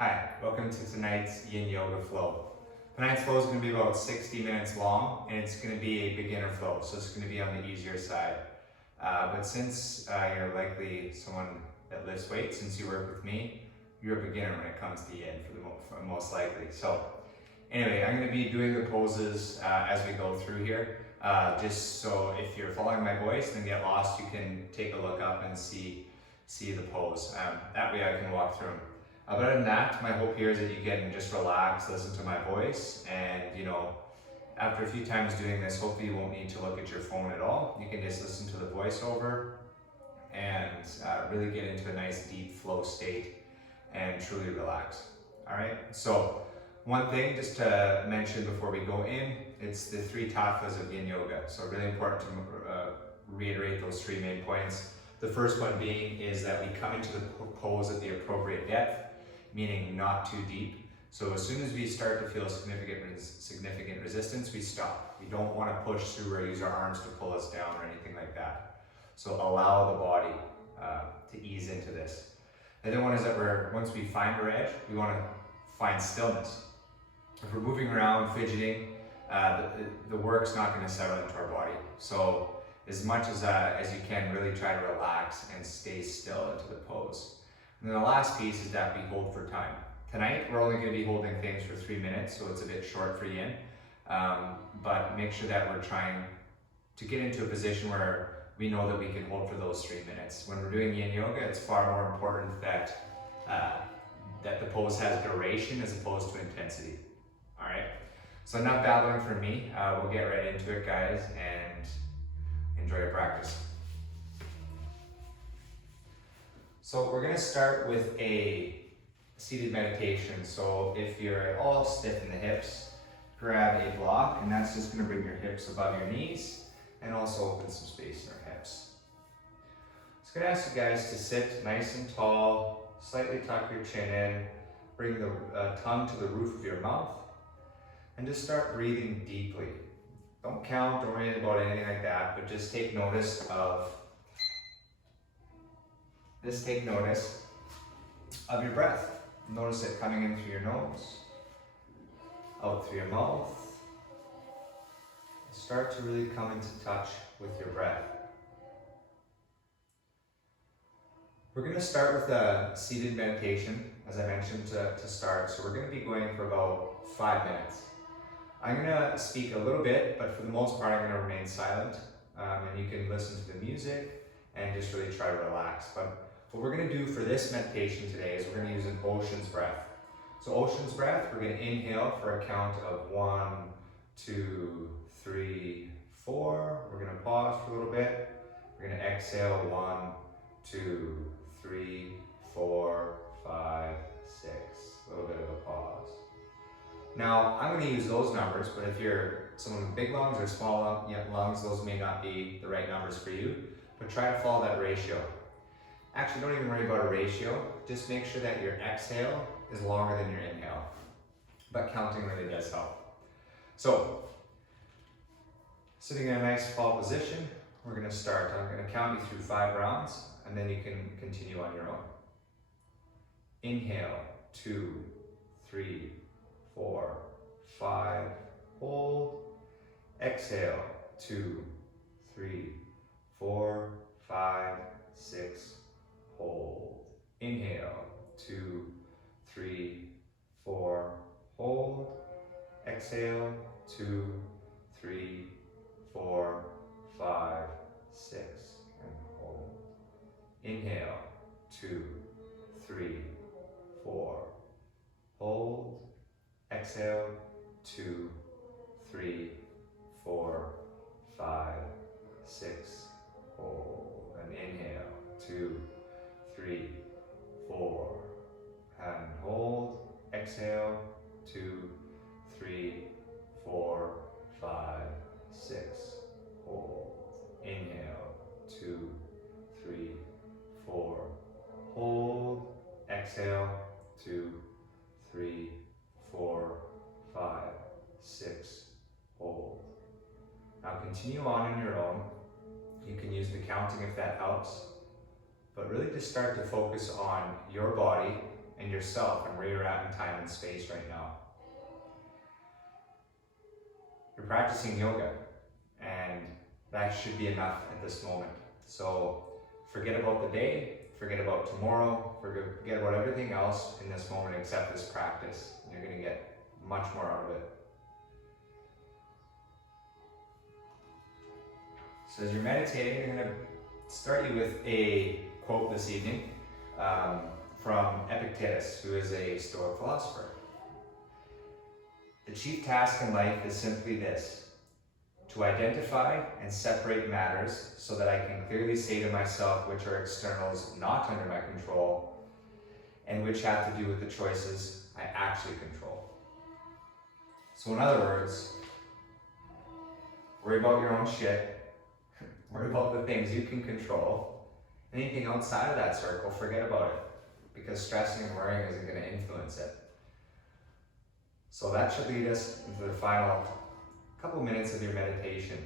Hi, welcome to tonight's Yin Yoga flow. Tonight's flow is going to be about 60 minutes long, and it's going to be a beginner flow, so it's going to be on the easier side. But since you're likely someone that lifts weights, since you work with me, you're a beginner when it comes to Yin for most likely. So anyway, I'm going to be doing the poses as we go through here, just so if you're following my voice and get lost, you can take a look up and see the pose. That way I can walk through them. Other than that, my hope here is that you can just relax, listen to my voice, and after a few times doing this, hopefully you won't need to look at your phone at all. You can just listen to the voiceover and really get into a nice deep flow state and truly relax. All right, so one thing just to mention before we go in, it's the 3 tattvas of Yin Yoga. So really important to reiterate those 3 main points. The first one being is that we come into the pose at the appropriate depth, meaning not too deep. So as soon as we start to feel significant resistance, we stop. We don't want to push through or use our arms to pull us down or anything like that. So allow the body to ease into this. The other one is that once we find our edge, we want to find stillness. If we're moving around, fidgeting, the work's not going to settle into our body. So as much as you can, really try to relax and stay still into the pose. And then the last piece is that we hold for time. Tonight, we're only going to be holding things for 3 minutes, so it's a bit short for Yin. But make sure that we're trying to get into a position where we know that we can hold for those 3 minutes. When we're doing Yin Yoga, it's far more important that the pose has duration as opposed to intensity. All right? So enough babbling from me. We'll get right into it, guys, and enjoy your practice. So we're going to start with a seated meditation. So if you're at all stiff in the hips, grab a block, and that's just going to bring your hips above your knees and also open some space in your hips. Just going to ask you guys to sit nice and tall, slightly tuck your chin in, bring the tongue to the roof of your mouth, and just start breathing deeply. Don't count, don't worry about anything like that, but just take notice of your breath. Notice it coming in through your nose, out through your mouth. Start to really come into touch with your breath. We're going to start with a seated meditation, as I mentioned to start. So we're going to be going for about 5 minutes. I'm going to speak a little bit, but for the most part, I'm going to remain silent. And you can listen to the music and just really try to relax. But what we're going to do for this meditation today is we're going to use an ocean's breath. So ocean's breath, we're going to inhale for a count of 1, 2, 3, 4. We're going to pause for a little bit. We're going to exhale 1, 2, 3, 4, 5, 6. A little bit of a pause. Now, I'm going to use those numbers, but if you're someone with big lungs or small lungs, those may not be the right numbers for you, but try to follow that ratio. Actually, don't even worry about a ratio. Just make sure that your exhale is longer than your inhale. But counting really does help. So, sitting in a nice fall position, we're going to start. I'm going to count you through 5 rounds, and then you can continue on your own. Inhale, 2, 3, 4, 5, hold. Exhale, 2, 3, 4, 5, 6, hold. Inhale, 2, 3, 4, hold. Exhale, 2, 3, 4, 5, 6, and hold. Inhale, 2, 3, 4, hold. Exhale, 2, 3, 4, 5, 6, hold. And inhale, 2, 3, 4, and hold. Exhale, 2, 3, 4, 5, 6, hold. Inhale, 2, 3, 4, hold. Exhale, 2, 3, 4, 5, 6, hold. Now continue on your own. You can use the counting if that helps, but really just start to focus on your body and yourself and where you're at in time and space right now. You're practicing yoga, and that should be enough at this moment. So forget about the day, forget about tomorrow, forget about everything else in this moment except this practice. You're going to get much more out of it. So as you're meditating, I'm going to start you with a quote this evening from Epictetus, who is a Stoic philosopher. The chief task in life is simply this: to identify and separate matters so that I can clearly say to myself which are externals not under my control and which have to do with the choices I actually control. So in other words, worry about your own shit, worry about the things you can control. Anything outside of that circle, forget about it, because stressing and worrying isn't going to influence it. So that should lead us into the final couple minutes of your meditation.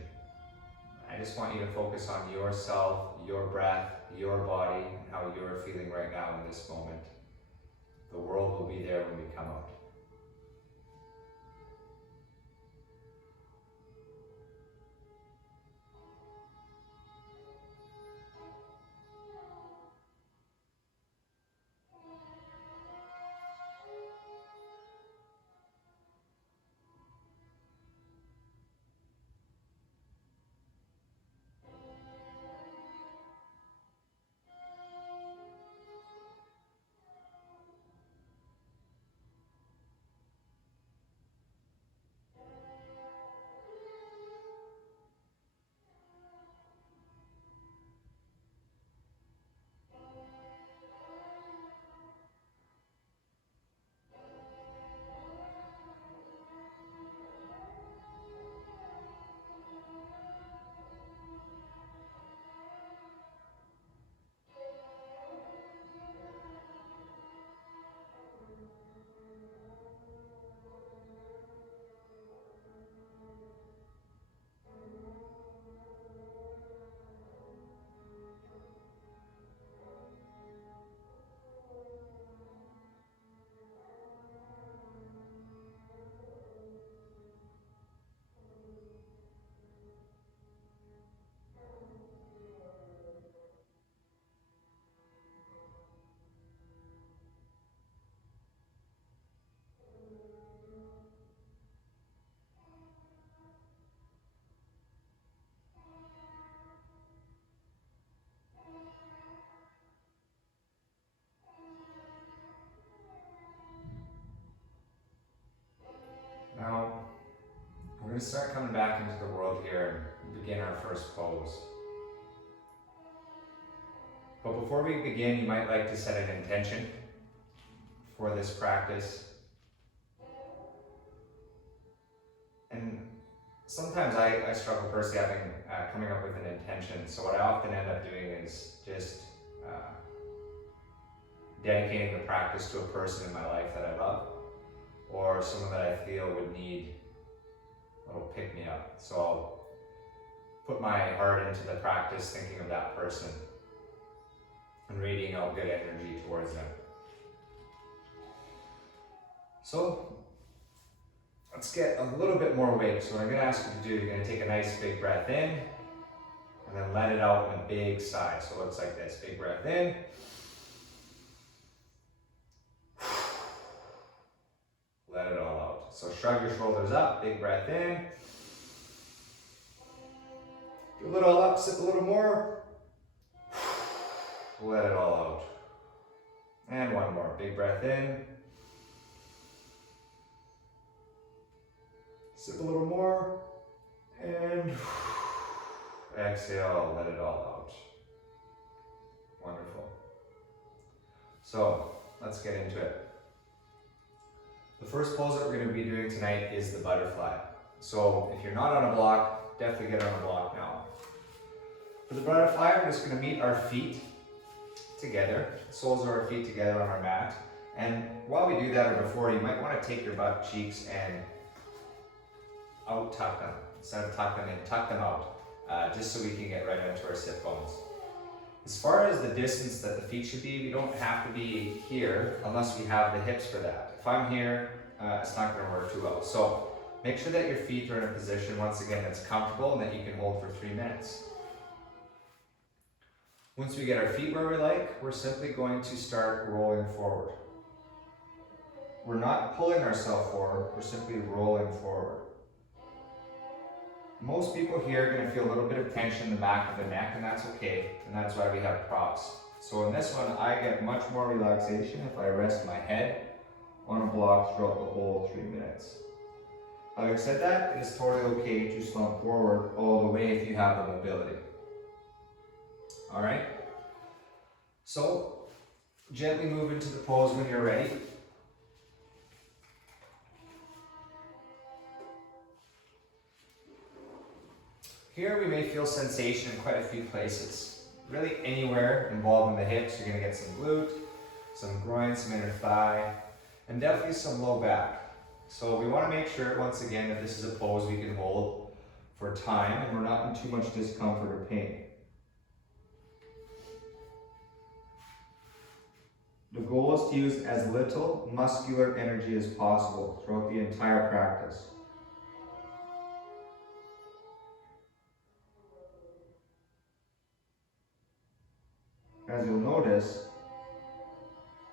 I just want you to focus on yourself, your breath, your body, and how you're feeling right now in this moment. The world will be there when we come out. Now, we're going to start coming back into the world here and begin our first pose. But before we begin, you might like to set an intention for this practice. And sometimes I struggle personally coming up with an intention. So what I often end up doing is just dedicating the practice to a person in my life that I love, or someone that I feel would need a little pick-me-up. So I'll put my heart into the practice thinking of that person and radiating out good energy towards them. So let's get a little bit more weight. So what I'm going to ask you to do, you're going to take a nice big breath in and then let it out in a big sigh. So it looks like this: big breath in. Let it all out. So shrug your shoulders up, big breath in. Give it all up, sip a little more. Let it all out. And one more, big breath in. Sip a little more. And exhale, let it all out. Wonderful. So let's get into it. The first pose that we're going to be doing tonight is the butterfly. So if you're not on a block, definitely get on a block now. For the butterfly, we're just going to meet our feet together, soles of our feet together on our mat. And while we do that, or before, you might want to take your butt cheeks and out tuck them. Instead of tuck them in, tuck them out, just so we can get right onto our sit bones. As far as the distance that the feet should be, we don't have to be here unless we have the hips for that. If I'm here, it's not going to work too well. So make sure that your feet are in a position, once again, that's comfortable and that you can hold for 3 minutes. Once we get our feet where we like, we're simply going to start rolling forward. We're not pulling ourselves forward, we're simply rolling forward. Most people here are going to feel a little bit of tension in the back of the neck, and that's okay, and that's why we have props. So in this one, I get much more relaxation if I rest my head on a block throughout the whole 3 minutes. Having said that, it is totally okay to slump forward all the way if you have the mobility. All right? So, gently move into the pose when you're ready. Here we may feel sensation in quite a few places. Really anywhere involving the hips, you're going to get some glute, some groin, some inner thigh, and definitely some low back. So we want to make sure, once again, that this is a pose we can hold for time and we're not in too much discomfort or pain. The goal is to use as little muscular energy as possible throughout the entire practice. As you'll notice,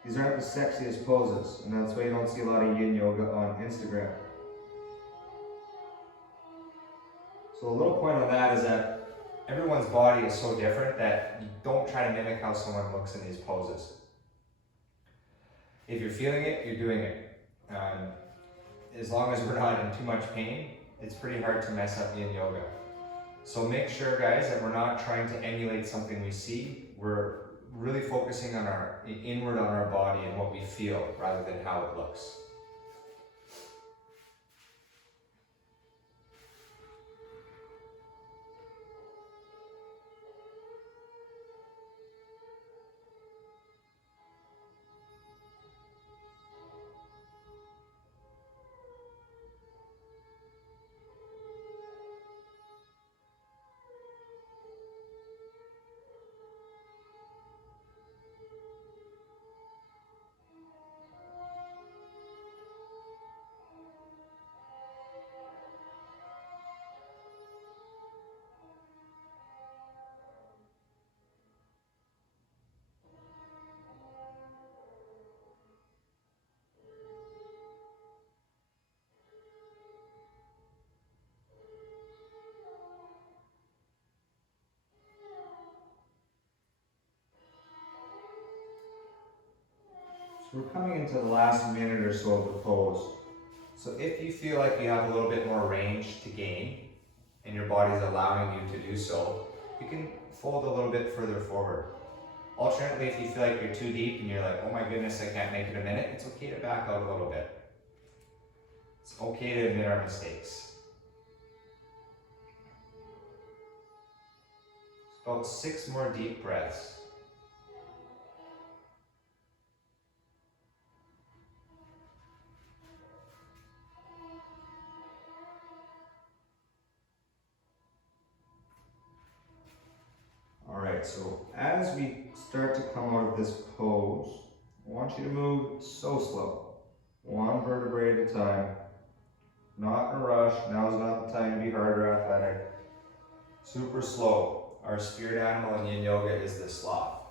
these aren't the sexiest poses, and that's why you don't see a lot of Yin Yoga on Instagram. So a little point on that is that everyone's body is so different that you don't try to mimic how someone looks in these poses. If you're feeling it, you're doing it. As long as we're not in too much pain, it's pretty hard to mess up Yin Yoga. So make sure, guys, that we're not trying to emulate something we see. We're really focusing on inward on our body and what we feel rather than how it looks. So we're coming into the last minute or so of the pose. So if you feel like you have a little bit more range to gain and your body's allowing you to do so, you can fold a little bit further forward. Alternately, if you feel like you're too deep and you're like, oh my goodness, I can't make it a minute, it's okay to back out a little bit. It's okay to admit our mistakes. About 6 more deep breaths. Alright, so as we start to come out of this pose, I want you to move so slow. 1 vertebrae at a time. Not in a rush. Now is not the time to be hard or athletic. Super slow. Our spirit animal in Yin Yoga is the sloth.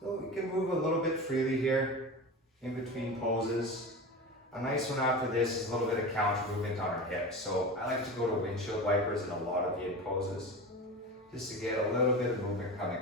So we can move a little bit freely here in between poses. A nice one after this is a little bit of counter movement on our hips. So I like to go to windshield wipers in a lot of Yin poses, just to get a little bit of movement coming.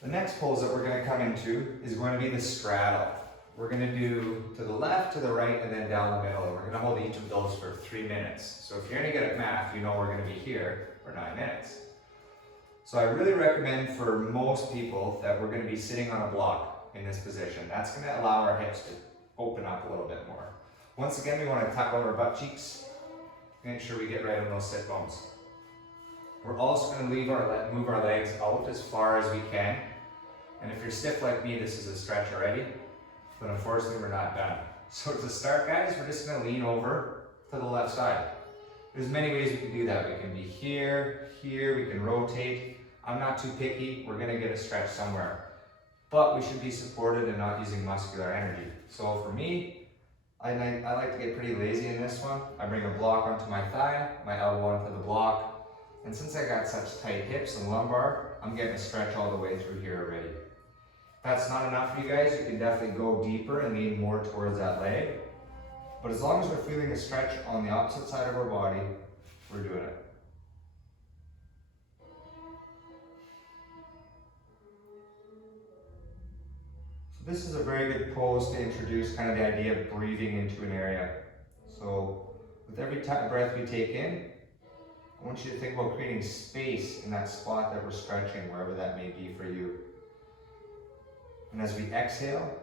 The next pose that we're going to come into is going to be the straddle. We're going to do to the left, to the right, and then down the middle. And we're going to hold each of those for 3 minutes. So if you're any good at math, you know we're going to be here for 9 minutes. So I really recommend for most people that we're going to be sitting on a block in this position. That's going to allow our hips to open up a little bit more. Once again, we want to tuck out our butt cheeks. Make sure we get right on those sit bones. We're also going to move our legs out as far as we can. And if you're stiff like me, this is a stretch already, but unfortunately we're not done. So to start, guys, we're just going to lean over to the left side. There's many ways we can do that. We can be here, here, we can rotate. I'm not too picky, we're going to get a stretch somewhere. But we should be supported and not using muscular energy. So for me, I like to get pretty lazy in this one. I bring a block onto my thigh, my elbow onto the block. And since I got such tight hips and lumbar, I'm getting a stretch all the way through here already. If that's not enough for you guys, you can definitely go deeper and lean more towards that leg. But as long as we're feeling a stretch on the opposite side of our body, we're doing it. This is a very good pose to introduce kind of the idea of breathing into an area. So with every breath we take in, I want you to think about creating space in that spot that we're stretching, wherever that may be for you. And as we exhale,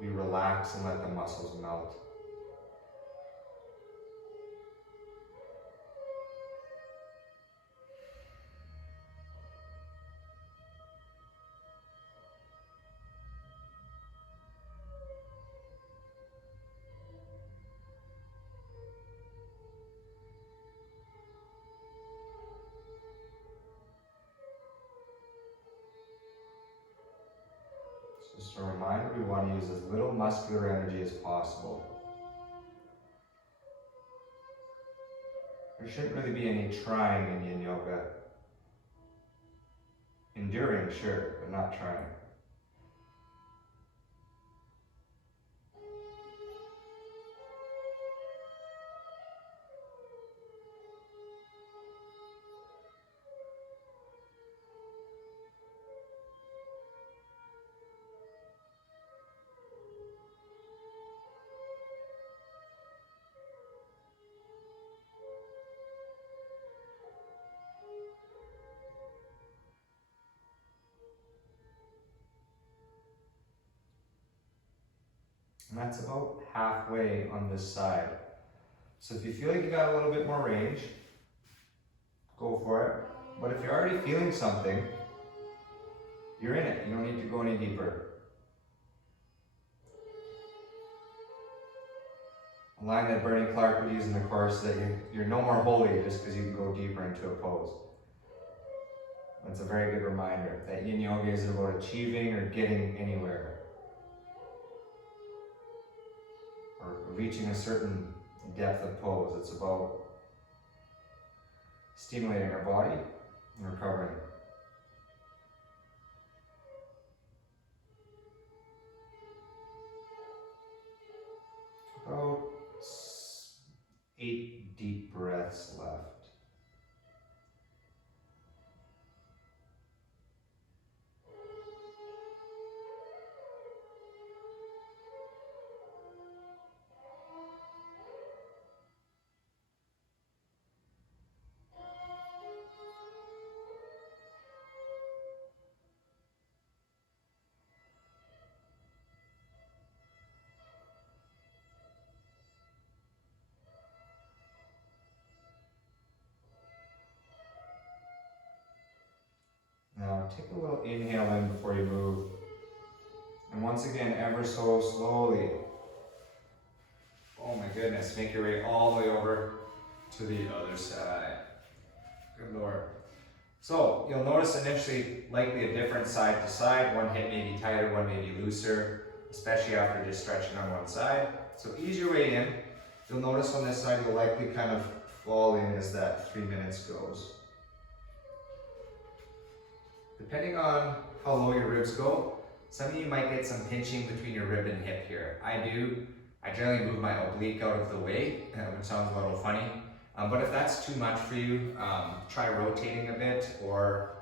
we relax and let the muscles melt. Just a reminder, we want to use as little muscular energy as possible. There shouldn't really be any trying in Yin Yoga. Enduring, sure, but not trying. And that's about halfway on this side. So if you feel like you got a little bit more range, go for it. But if you're already feeling something, you're in it. You don't need to go any deeper. A line that Bernie Clark would use in the course that you're no more holy just because you can go deeper into a pose. That's a very good reminder that Yin Yoga isn't about achieving or getting anywhere, or reaching a certain depth of pose. It's about stimulating our body and recovering. About 8 deep breaths left. Now take a little inhale in before you move. And once again, ever so slowly. Oh my goodness, make your way all the way over to the other side. Good Lord. So you'll notice initially likely a different side to side. One hip may be tighter, one may be looser, especially after just stretching on one side. So ease your way in. You'll notice on this side you'll likely kind of fall in as that 3 minutes goes. Depending on how low your ribs go, some of you might get some pinching between your rib and hip here. I do. I generally move my oblique out of the way, which sounds a little funny. But if that's too much for you, try rotating a bit or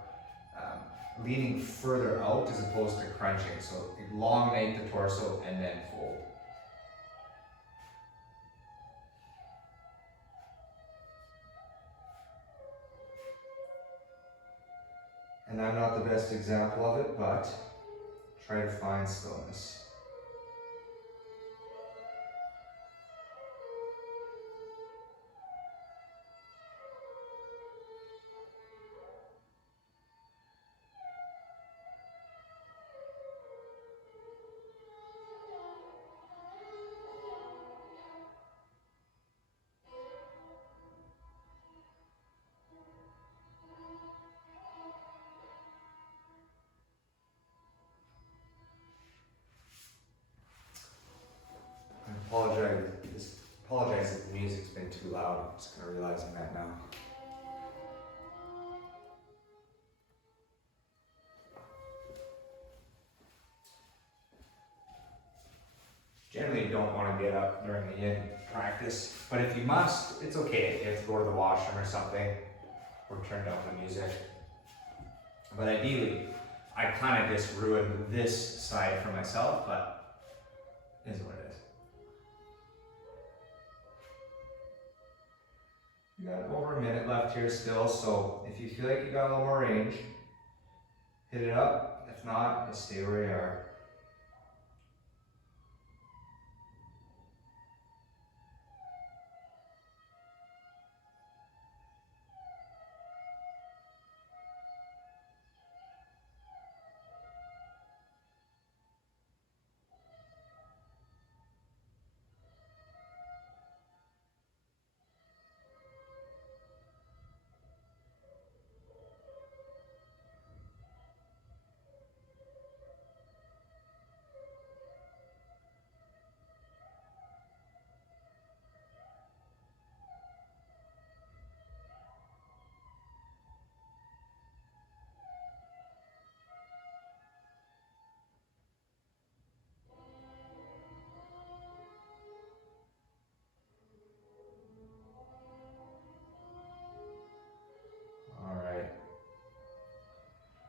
leaning further out as opposed to crunching. So elongate the torso and then fold. And I'm not the best example of it, but try to find stillness. loud. Just kind of realizing that now. Generally, you don't want to get up during the yin practice, but if you must, it's okay. If you have to go to the washroom or something, or turn down the music. But ideally, I kind of just ruined this side for myself, but it is what it is. You got over a minute left here still, so if you feel like you got a little more range, hit it up. If not, just stay where you are.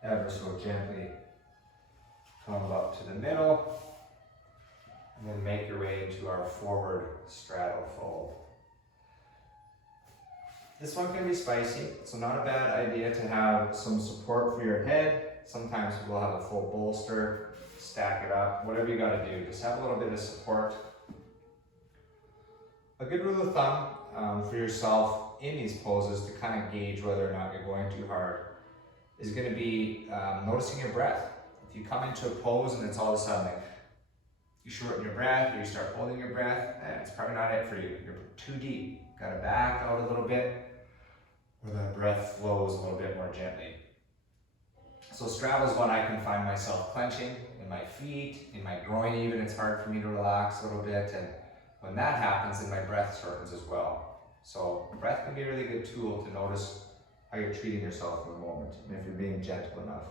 Ever so gently come up to the middle, and then make your way into our forward straddle fold. This one can be spicy, so not a bad idea to have some support for your head. Sometimes we'll have a full bolster, stack it up, whatever you gotta do, just have a little bit of support. A good rule of thumb for yourself in these poses to kind of gauge whether or not you're going too hard is going to be noticing your breath. If you come into a pose and it's all of a sudden like, you shorten your breath or you start holding your breath, it's probably not it for you. You're too deep. Got to back out a little bit where the breath flows a little bit more gently. So straddle is one I can find myself clenching in my feet, in my groin even. It's hard for me to relax a little bit, and when that happens, then my breath shortens as well. So breath can be a really good tool to notice how you're treating yourself in the moment, and if you're being gentle enough.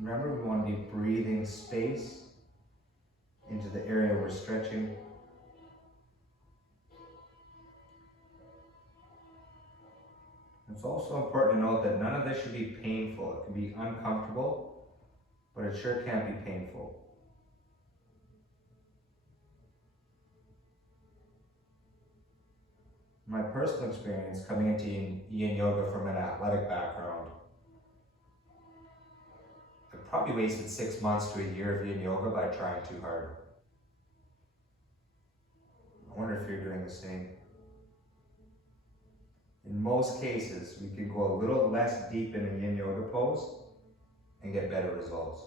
Remember, we want to be breathing space into the area we're stretching. It's also important to note that none of this should be painful. It can be uncomfortable, but it sure can't be painful. My personal experience coming into Yin Yoga from an athletic background, I probably wasted 6 months to a year of Yin Yoga by trying too hard. I wonder if you're doing the same. In most cases, we can go a little less deep in a Yin Yoga pose and get better results.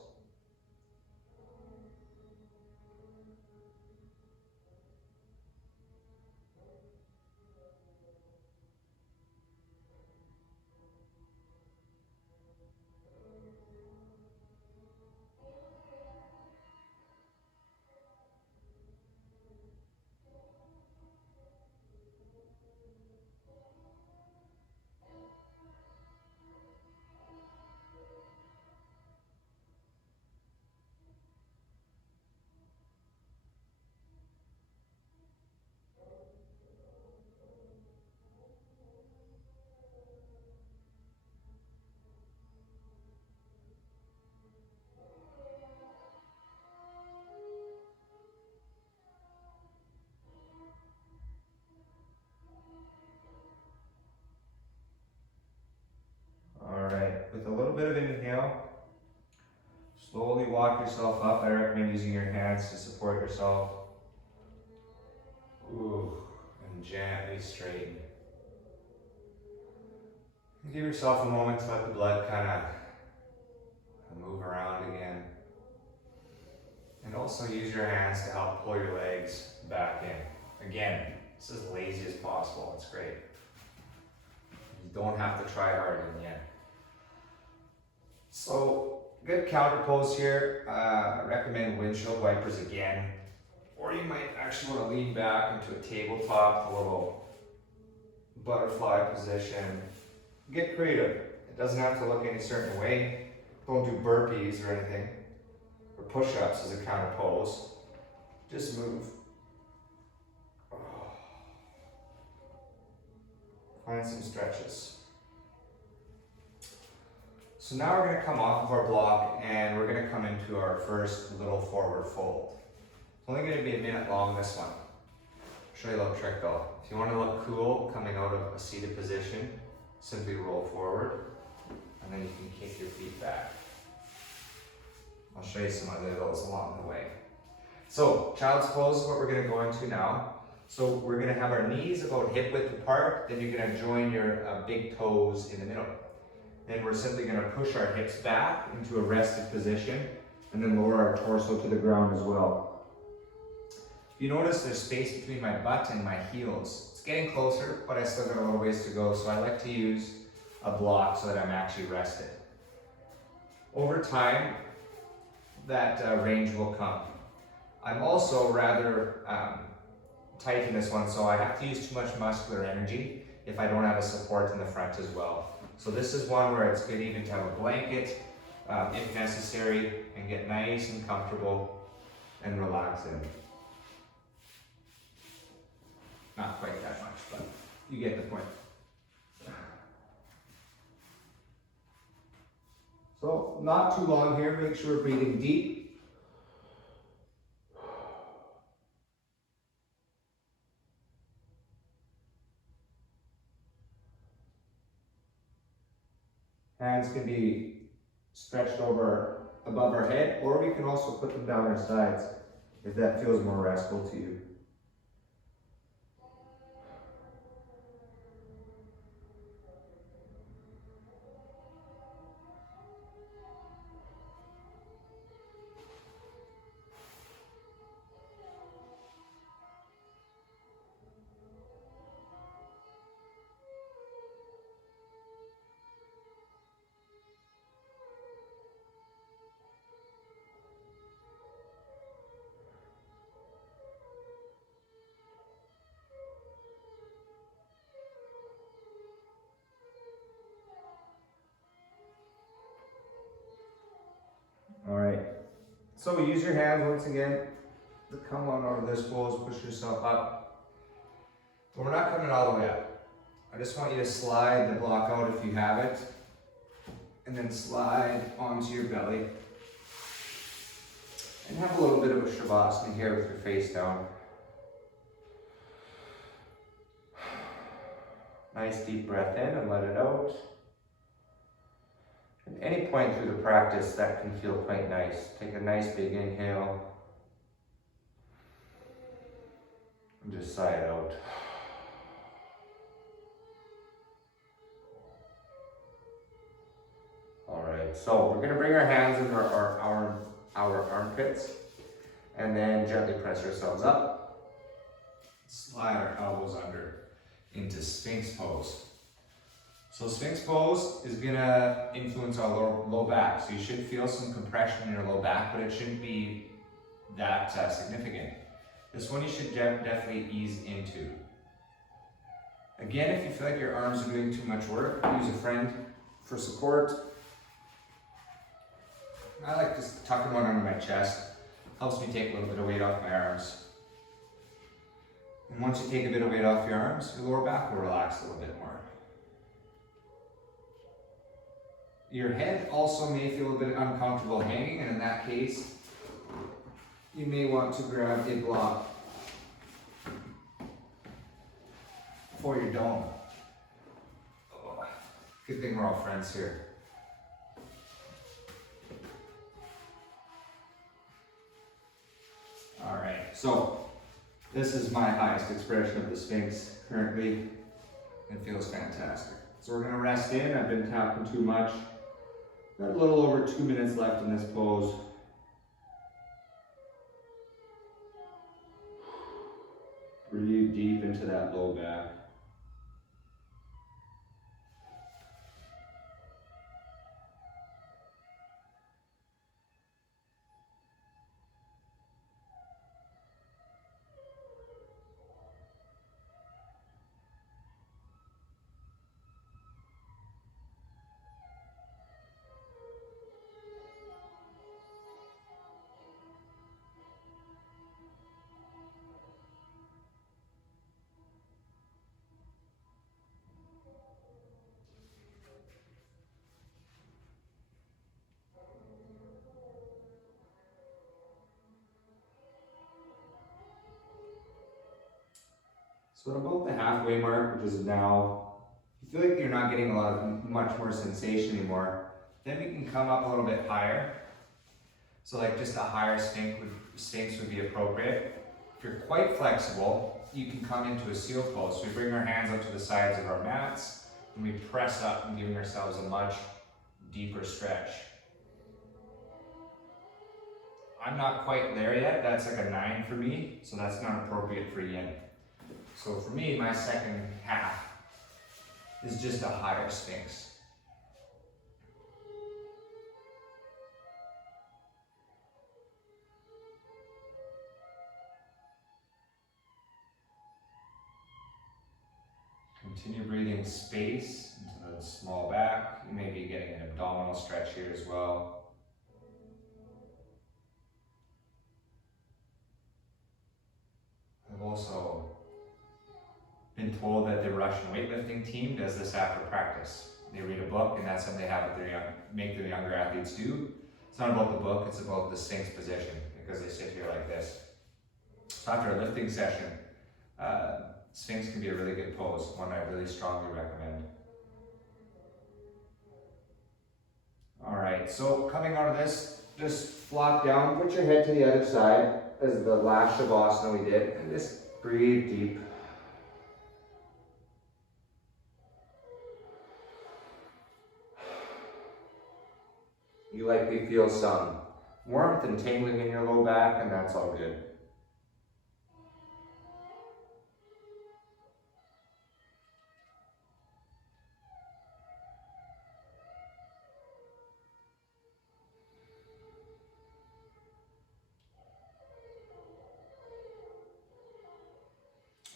yourself up, I recommend using your hands to support yourself. Ooh, and gently straighten. Give yourself a moment to let the blood kind of move around again. And also use your hands to help pull your legs back in. Again, it's as lazy as possible. It's great. You don't have to try hard in the end. So, good counter pose here. I recommend windshield wipers again. Or you might actually want to lean back into a tabletop, a little butterfly position. Get creative. It doesn't have to look any certain way. Don't do burpees or anything. Or push-ups as a counter pose. Just move. Find some stretches. So now we're going to come off of our block and we're going to come into our first little forward fold. It's only going to be a minute long, this one. I'll show you a little trick though. If you want to look cool coming out of a seated position, simply roll forward and then you can kick your feet back. I'll show you some other of those along the way. So, child's pose is what we're going to go into now. So we're going to have our knees about hip width apart, then you're going to join your big toes in the middle. Then we're simply going to push our hips back into a rested position and then lower our torso to the ground as well. If you notice there's space between my butt and my heels. It's getting closer, but I still got a little ways to go, so I like to use a block so that I'm actually rested. Over time, that range will come. I'm also rather tight in this one, so I have to use too much muscular energy if I don't have a support in the front as well. So this is one where it's good even to have a blanket if necessary and get nice and comfortable and relax in. Not quite that much, but you get the point. So not too long here, make sure we're breathing deep. Hands can be stretched over above our head, or we can also put them down our sides if that feels more restful to you. All right, so use your hands once again to come on out of this pose, push yourself up. But we're not coming all the way up. I just want you to slide the block out if you have it, and then slide onto your belly. And have a little bit of a Shavasana here with your face down. Nice deep breath in and let it out. At any point through the practice, that can feel quite nice. Take a nice big inhale. And just sigh it out. All right, so we're going to bring our hands under our armpits and then gently press ourselves up. Slide our elbows under into Sphinx pose. So Sphinx pose is going to influence our low back. So you should feel some compression in your low back, but it shouldn't be that significant. This one you should definitely ease into. Again, if you feel like your arms are doing too much work, use a friend for support. I like just tucking one under my chest. Helps me take a little bit of weight off my arms. And once you take a bit of weight off your arms, your lower back will relax a little bit more. Your head also may feel a bit uncomfortable hanging, and in that case, you may want to grab a block for your dome. Oh, good thing we're all friends here. So this is my highest expression of the Sphinx currently. It feels fantastic. So we're gonna rest in. I've been tapping too much. Got a little over 2 minutes left in this pose. Breathe deep into that low back. So at about the halfway mark, which is now, you feel like you're not getting much more sensation anymore, then we can come up a little bit higher. So like just a higher Sphinx would be appropriate. If you're quite flexible, you can come into a seal pose. So we bring our hands up to the sides of our mats, and we press up and giving ourselves a much deeper stretch. I'm not quite there yet. That's like a 9 for me, so that's not appropriate for Yin. So for me, my second half is just a higher Sphinx. Continue breathing space into the small back. You may be getting an abdominal stretch here as well. I've also been told that the Russian weightlifting team does this after practice. They read a book, and that's something they have make their younger athletes do. It's not about the book, it's about the Sphinx position, because they sit here like this. So after a lifting session, Sphinx can be a really good pose, one I really strongly recommend. All right, so coming out of this, just flop down, put your head to the other side, as the last Shavasana we did, and just breathe deep. You likely feel some warmth and tingling in your low back, and that's all good.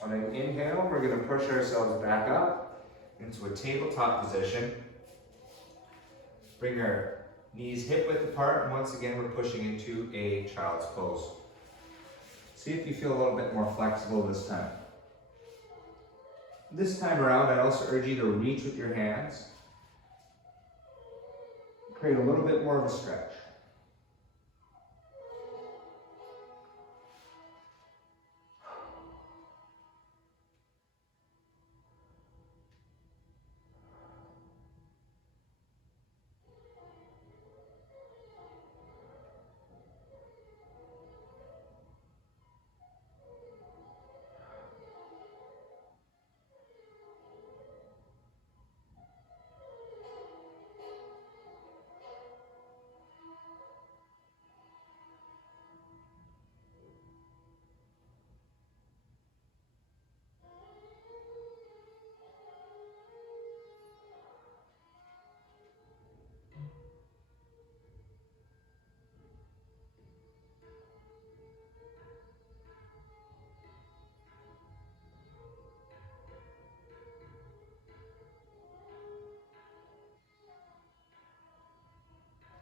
On an inhale, we're going to push ourselves back up into a tabletop position. Bring our knees hip width apart, and once again we're pushing into a child's pose. See if you feel a little bit more flexible this time. This time around, I'd also urge you to reach with your hands. Create a little bit more of a stretch.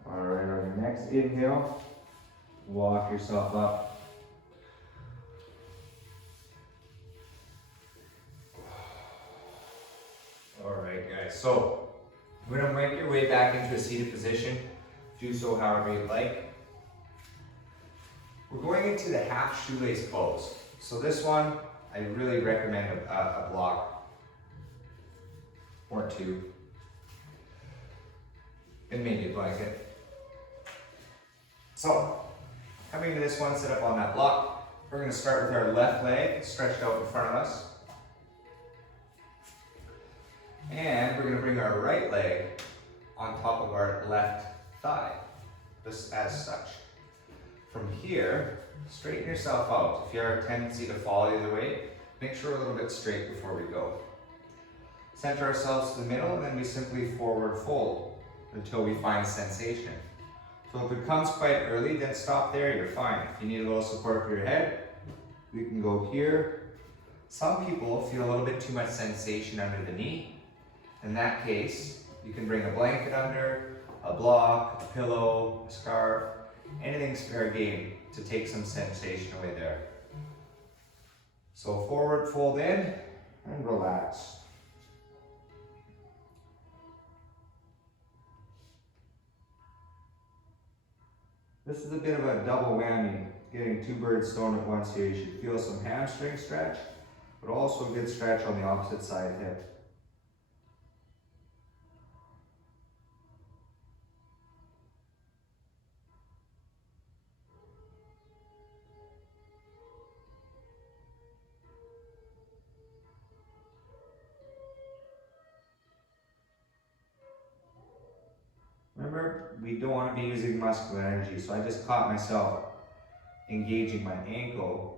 Alright, on your next inhale, walk yourself up. Alright guys, so we're going to make your way back into a seated position. Do so however you'd like. We're going into the half shoelace pose. So this one, I really recommend a block or two, and maybe a blanket. So, coming to this one, sit up on that block. We're going to start with our left leg stretched out in front of us. And we're going to bring our right leg on top of our left thigh, just as such. From here, straighten yourself out. If you have a tendency to fall either way, make sure we're a little bit straight before we go. Center ourselves to the middle, and then we simply forward fold until we find a sensation. So if it comes quite early, then stop there, you're fine. If you need a little support for your head, we can go here. Some people feel a little bit too much sensation under the knee. In that case, you can bring a blanket under, a block, a pillow, a scarf, anything's fair game to take some sensation away there. So forward fold in and relax. This is a bit of a double whammy, getting two birds stoned at once here. You should feel some hamstring stretch, but also a good stretch on the opposite side hip. Remember, we don't want to be using muscular energy, so I just caught myself engaging my ankle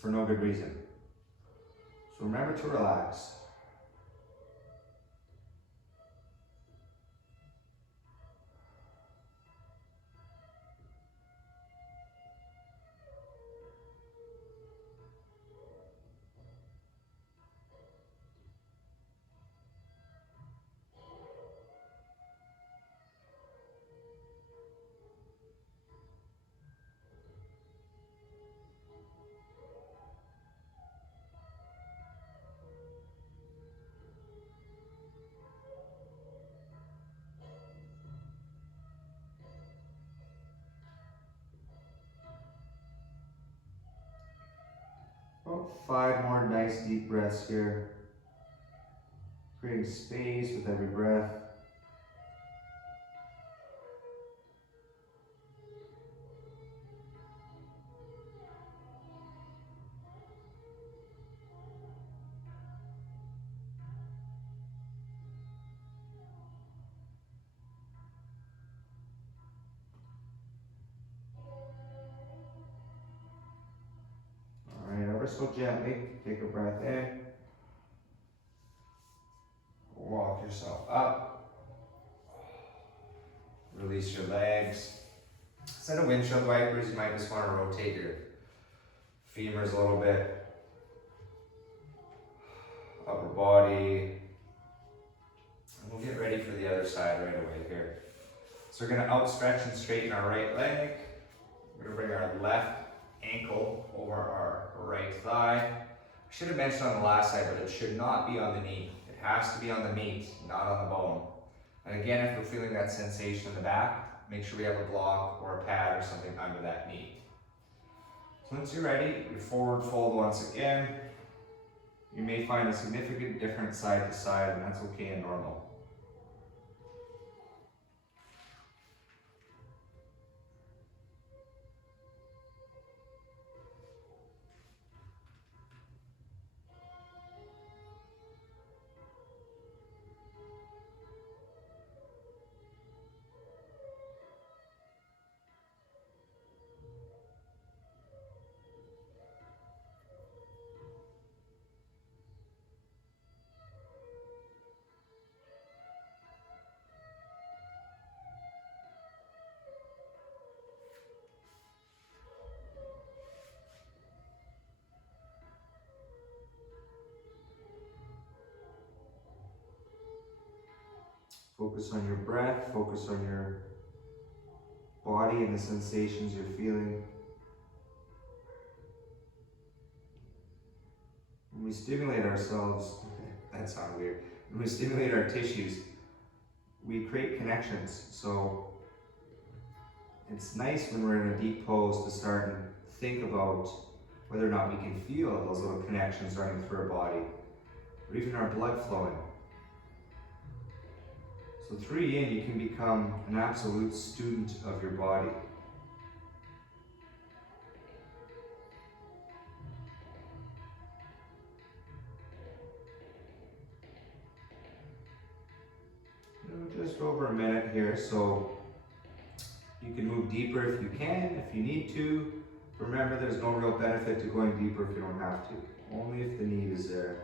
for no good reason. So remember to relax. About 5 more nice deep breaths here. Creating space with every breath. So gently, take a breath in, walk yourself up, release your legs. Instead of windshield wipers, you might just want to rotate your femurs a little bit, upper body, and we'll get ready for the other side right away here. So we're going to outstretch and straighten our right leg. We're going to bring our left ankle over our right thigh. I should have mentioned on the last side, but it should not be on the knee. It has to be on the meat, not on the bone. And again, if we're feeling that sensation in the back, make sure we have a block or a pad or something under that knee. So once you're ready, you forward fold once again. You may find a significant difference side to side, and that's okay and normal. Focus on your breath, focus on your body and the sensations you're feeling. When we stimulate ourselves, that sounds weird. When we stimulate our tissues, we create connections. So it's nice when we're in a deep pose to start and think about whether or not we can feel those little connections running through our body, or even our blood flowing. So through Yin, you can become an absolute student of your body. over a minute here, so you can move deeper if you can, if you need to. Remember, there's no real benefit to going deeper if you don't have to, only if the need is there.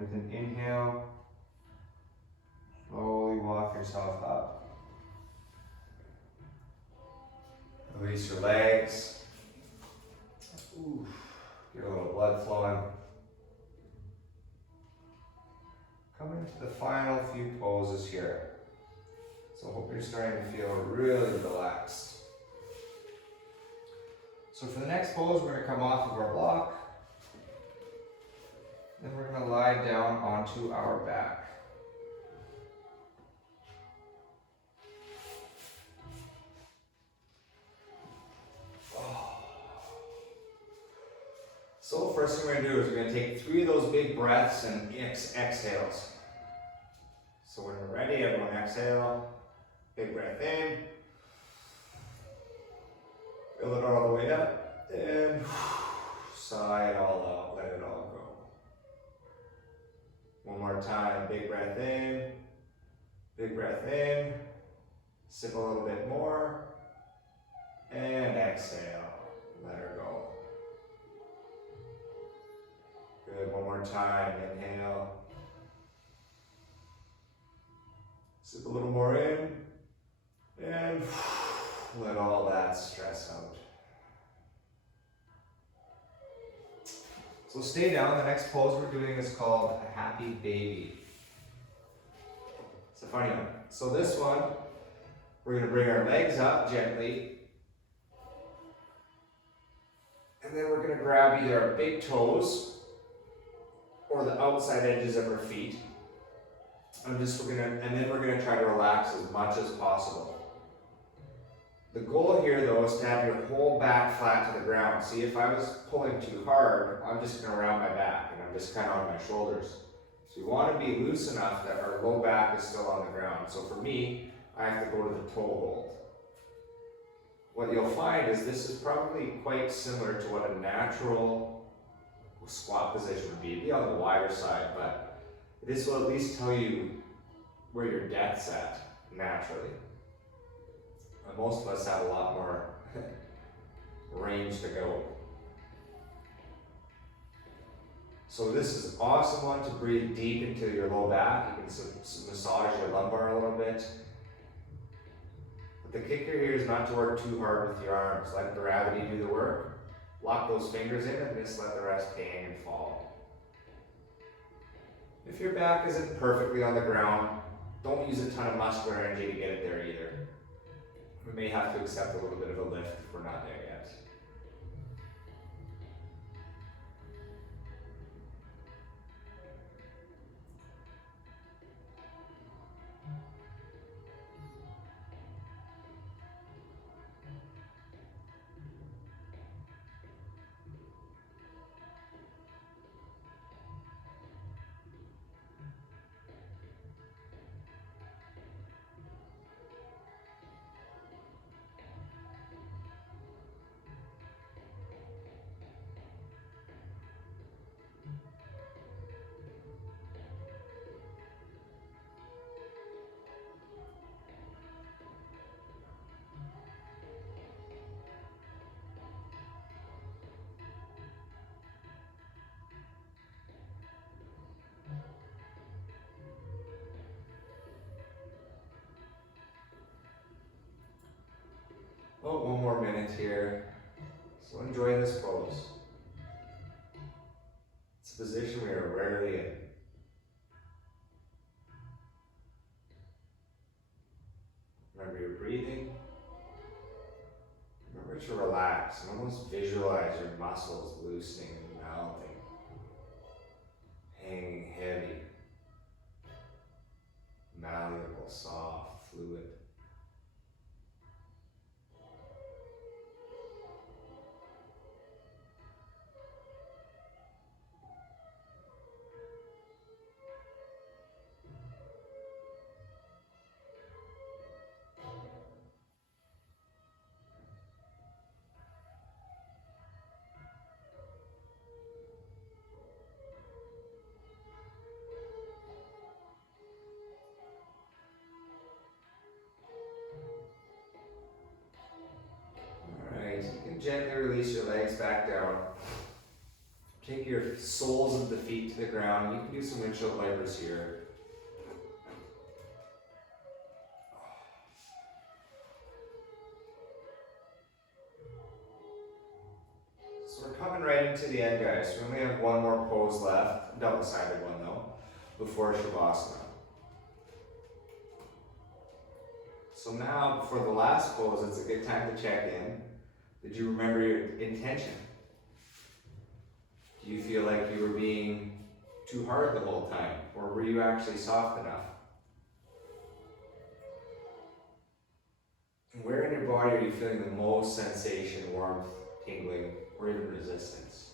With an inhale, slowly walk yourself up. Release your legs. Oof. Get a little blood flowing. Coming to the final few poses here. So I hope you're starting to feel really relaxed. So for the next pose, we're going to come off of our block. Then we're going to lie down onto our back. So first thing we're going to do is we're going to take 3 of those big breaths and exhales. So when we're ready, everyone exhale. Big breath in. Fill it all the way up. And sigh it all out. Let it all go. One more time, big breath in, sip a little bit more, and exhale, let her go. Good, one more time, inhale, sip a little more in, and let all that stress out. So stay down. The next pose we're doing is called a happy baby. It's a funny one. So this one, we're going to bring our legs up gently. And then we're going to grab either our big toes or the outside edges of our feet. And then we're going to try to relax as much as possible. The goal here, though, is to have your whole back flat to the ground. See, if I was pulling too hard, I'm just going to round my back, and I'm just kind of on my shoulders. So we want to be loose enough that our low back is still on the ground. So for me, I have to go to the toe hold. What you'll find is this is probably quite similar to what a natural squat position would be. It'd be on the wider side, but this will at least tell you where your depth's at naturally. Most of us have a lot more range to go. So this is an awesome one to breathe deep into your low back. You can massage your lumbar a little bit. But the kicker here is not to work too hard with your arms. Let gravity do the work. Lock those fingers in and just let the rest hang and fall. If your back isn't perfectly on the ground, don't use a ton of muscular energy to get it there either. We may have to accept a little bit of a lift if we're not there yet. minute here. So enjoy this pose. It's a position we are rarely in. Remember your breathing. Remember to relax and almost visualize your muscles loosening and melting. Hanging heavy. Malleable, soft, fluid. Gently release your legs back down. Take your soles of the feet to the ground. You can do some windshield wipers here. So we're coming right into the end, guys. We only have one more pose left, double-sided one though, before Shavasana. So now, before the last pose, it's a good time to check in. Did you remember your intention? Do you feel like you were being too hard the whole time? Or were you actually soft enough? And where in your body are you feeling the most sensation, warmth, tingling, or even resistance?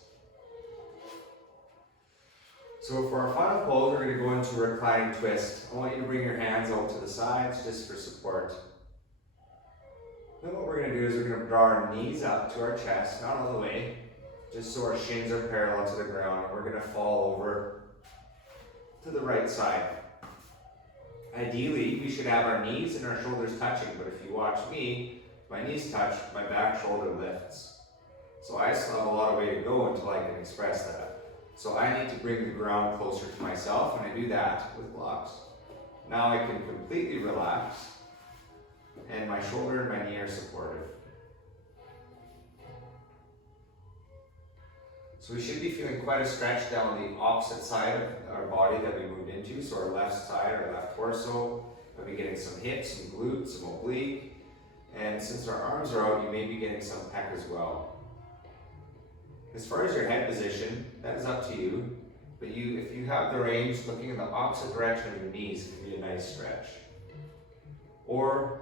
So for our final pose, we're going to go into Reclining Twist. I want you to bring your hands out to the sides just for support. Then what we're going to do is we're going to draw our knees up to our chest, not all the way, just so our shins are parallel to the ground. We're going to fall over to the right side. Ideally, we should have our knees and our shoulders touching, but if you watch me, my knees touch, my back shoulder lifts. So I still have a lot of way to go until I can express that. So I need to bring the ground closer to myself, and I do that with blocks. Now I can completely relax, and my shoulder and my knee are supported. So we should be feeling quite a stretch down the opposite side of our body that we moved into, so our left side, our left torso. We'll be getting some hips, some glutes, some oblique, and since our arms are out, you may be getting some pec as well. As far as your head position, that is up to you, but if you have the range, looking in the opposite direction of your knees can be a nice stretch. Or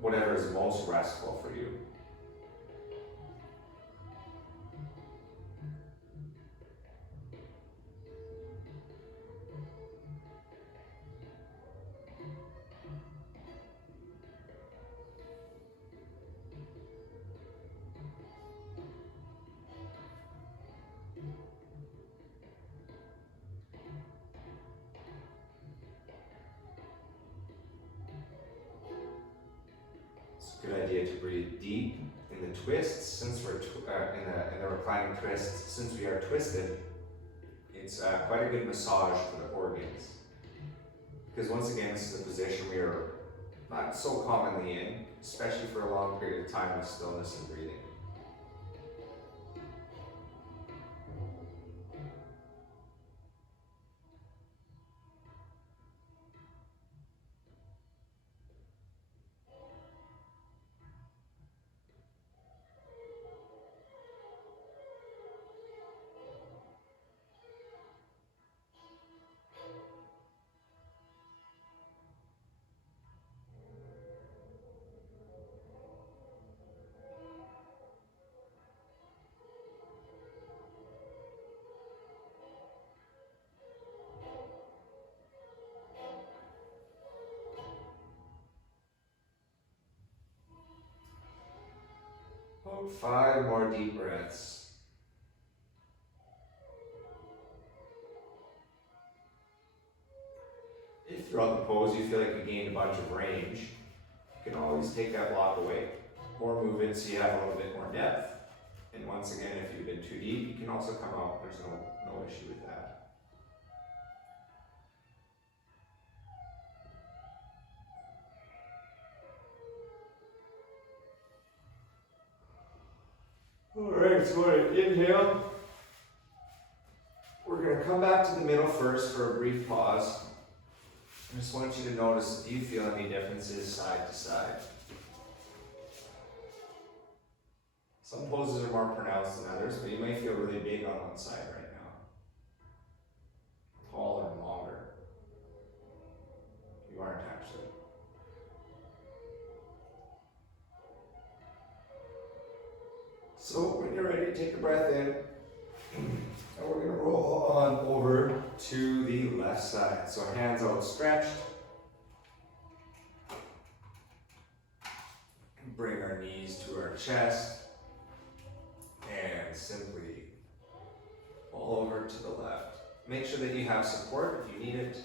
whatever is most restful for you. Good idea to breathe deep in the twists. Since we're in the reclining twist, since we are twisted, it's quite a good massage for the organs. Because once again, this is a position we are not so commonly in, especially for a long period of time with stillness and breathing. About 5 more deep breaths. If throughout the pose you feel like you gained a bunch of range, you can always take that block away or move it so you have a little bit more depth. And once again, if you've been too deep, you can also come out. There's no issue with that. Alright, so we're gonna inhale. We're gonna come back to the middle first for a brief pause. I just want you to notice, do you feel any differences side to side? Some poses are more pronounced than others, but you might feel really big on one side right now. Taller and longer. You aren't actually. So when you're ready, take a breath in. And we're gonna roll on over to the left side. So hands outstretched. Bring our knees to our chest. And simply fall over to the left. Make sure that you have support if you need it.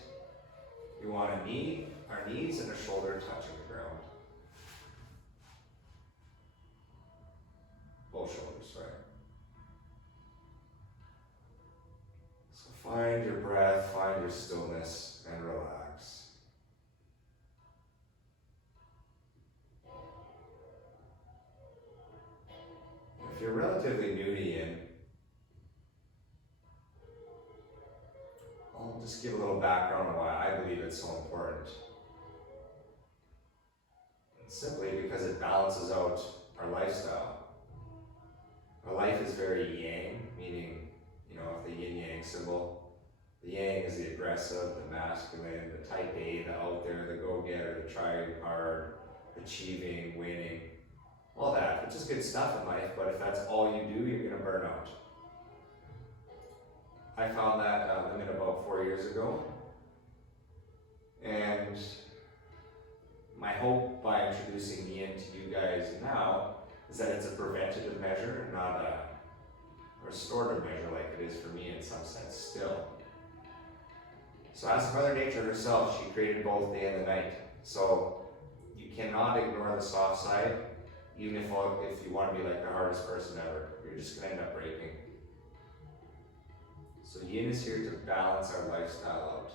You want a knee, our knees and a shoulder touching the ground. Both shoulders, right? So find your breath, find your stillness, and relax. If you're relatively new to Yin, I'll just give a little background on why I believe it's so important. And simply because it balances out our lifestyle. Our life is very yang, meaning, you know, the yin-yang symbol. The yang is the aggressive, the masculine, the type A, the out there, the go-getter, the trying hard, achieving, winning, all that, which is good stuff in life, but if that's all you do, you're gonna burn out. I found that limit about 4 years ago, and my hope by introducing Yin to you guys now is that it's a preventative measure, not a restorative measure like it is for me in some sense still. So ask Mother Nature herself, she created both day and the night. So you cannot ignore the soft side, even if you want to be like the hardest person ever. You're just gonna end up breaking. So Yin is here to balance our lifestyle out.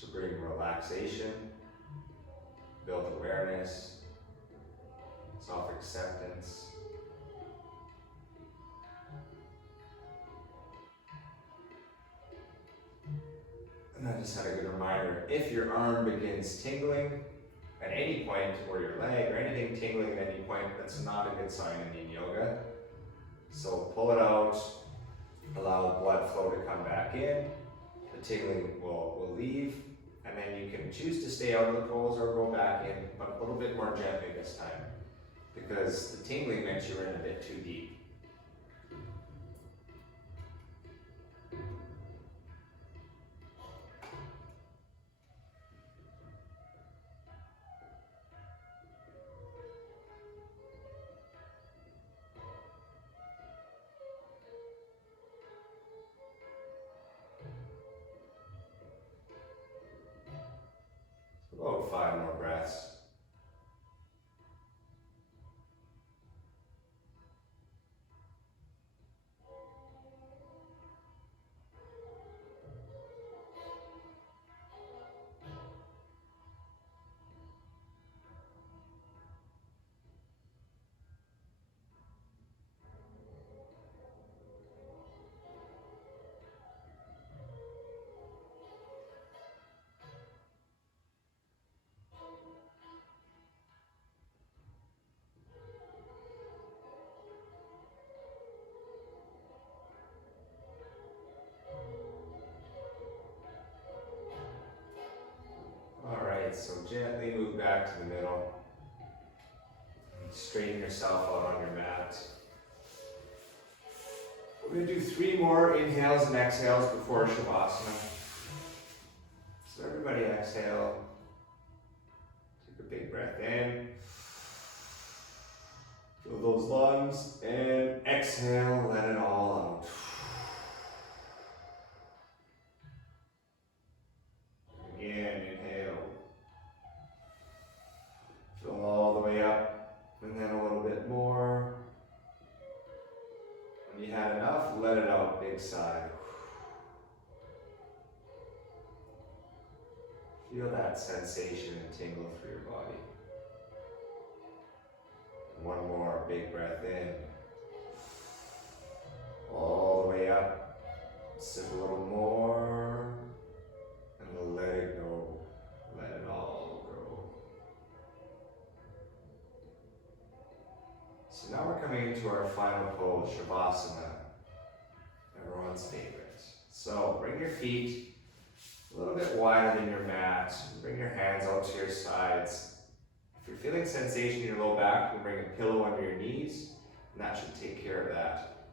To bring relaxation, build awareness, self-acceptance. And I just had a good reminder, if your arm begins tingling at any point, or your leg, or anything tingling at any point, that's not a good sign in Yin Yoga. So pull it out, allow the blood flow to come back in, the tingling will leave, and then you can choose to stay out of the pose or go back in, but a little bit more gently this time, because the tingling meant you were in a bit too deep. About 5 more breaths. So gently move back to the middle. Straighten yourself out on your mat. We're going to do 3 more inhales and exhales before Shavasana. So everybody exhale. Take a big breath in. Fill those lungs. And exhale, let it all out. Again, inhale. Fill all the way up, and then a little bit more. When you had enough, let it out, big sigh. Feel that sensation and tingle through your body. One more big breath in. All the way up. Sip a little more. And let it go. Let it all go. So now we're coming into our final pose, Shavasana. Everyone's favorite. So bring your feet a little bit wider than your mat. Bring your hands out to your sides. If you're feeling sensation in your low back, you can bring a pillow under your knees, and that should take care of that.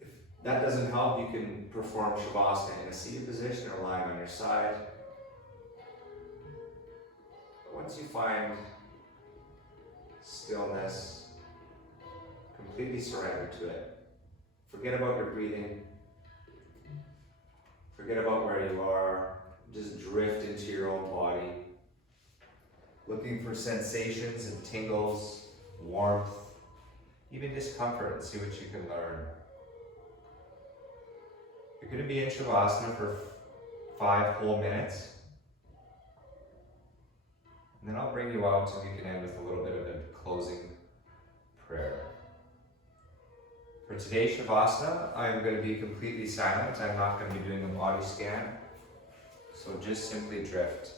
If that doesn't help, you can perform Shavasana in a seated position or lying on your side. Once you find stillness, completely surrender to it. Forget about your breathing. Forget about where you are. Just drift into your own body. Looking for sensations and tingles, warmth, even discomfort, and see what you can learn. You're going to be in Shavasana for 5 whole minutes. And then I'll bring you out and we can end with a little bit of a closing prayer. For today's Shavasana, I'm going to be completely silent. I'm not going to be doing a body scan. So just simply drift.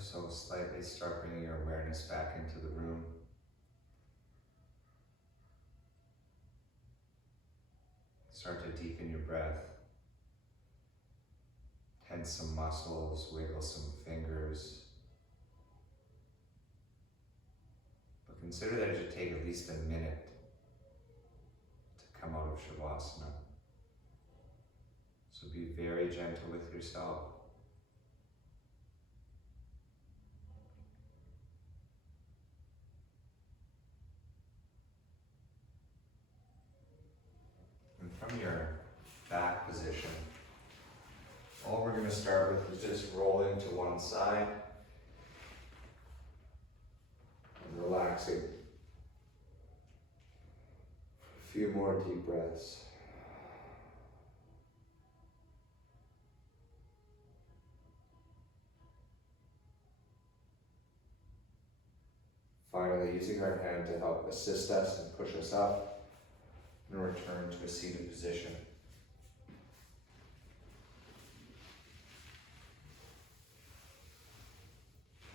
so slightly start bringing your awareness back into the room. Start to deepen your breath. Tense some muscles, wiggle some fingers. But consider that it should take at least a minute to come out of Shavasana. So be very gentle with yourself. And from your back position, all we're going to start with is just rolling to one side and relaxing. A few more deep breaths. Finally, using our hand to help assist us and push us up, and return to a seated position.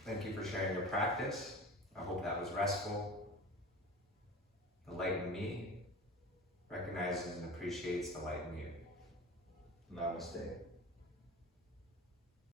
Thank you for sharing your practice. I hope that was restful, enlightened me, recognizes and appreciates the light in you. Namaste.